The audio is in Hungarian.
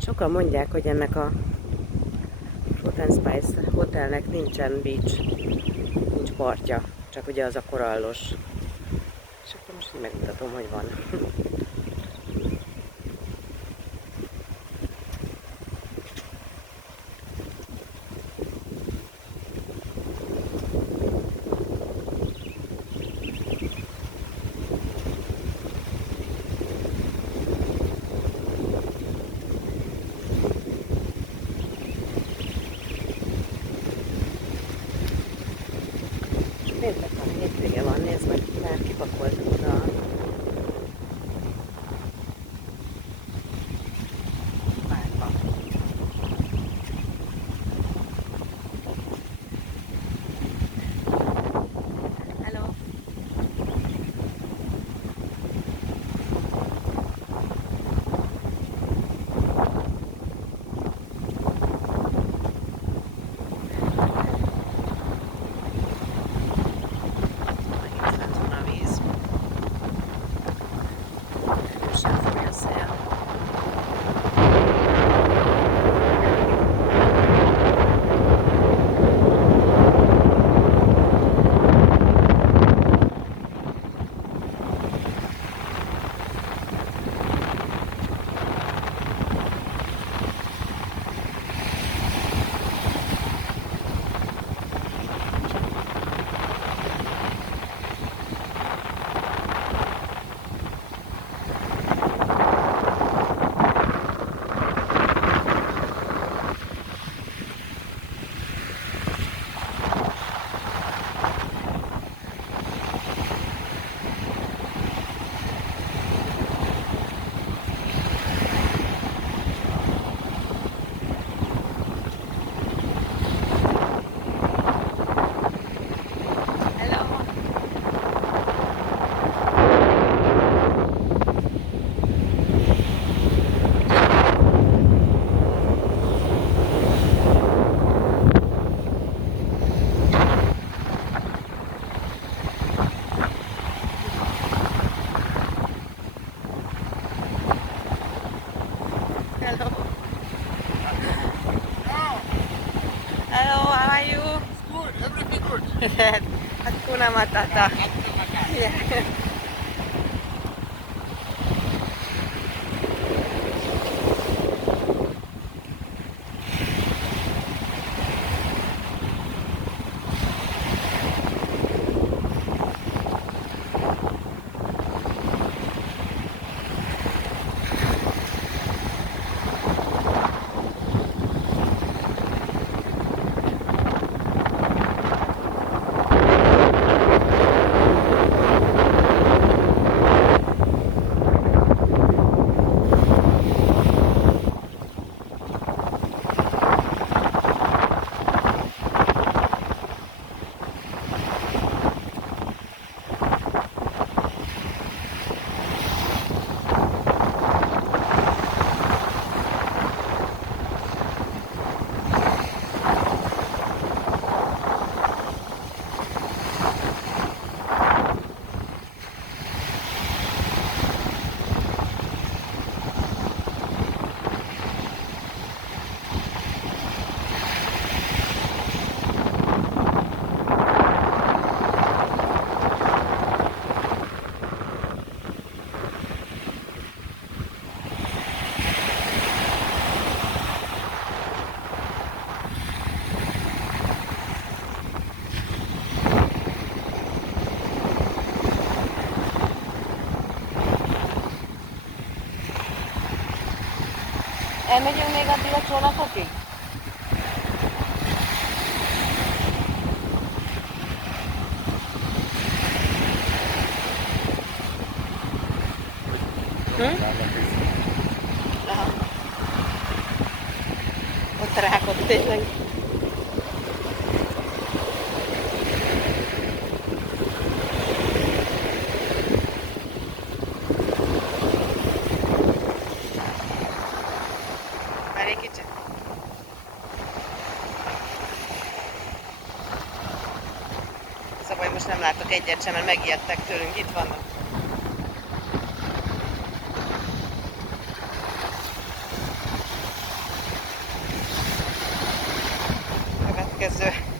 Sokan mondják, hogy ennek a Fruit and Spice hotelnek nincsen beach, nincs partja, csak ugye az a korallos. És akkor most így megmutatom, hogy van. Péntek van, hétvége van, nézd meg, már kipakoltam oda a párba. Hello! Megint fent van a víz. Erősen fúj a szél. Hello! Hello! Hello, how are you? Good, everything good. Hakuna Matata. Yeah. Elmegyünk még addig a csónakokig? Aha. Ott rákott tényleg. Várj egy kicsit. Szóval most nem látok egyet sem, mert megijedtek tőlünk. Itt vannak. következő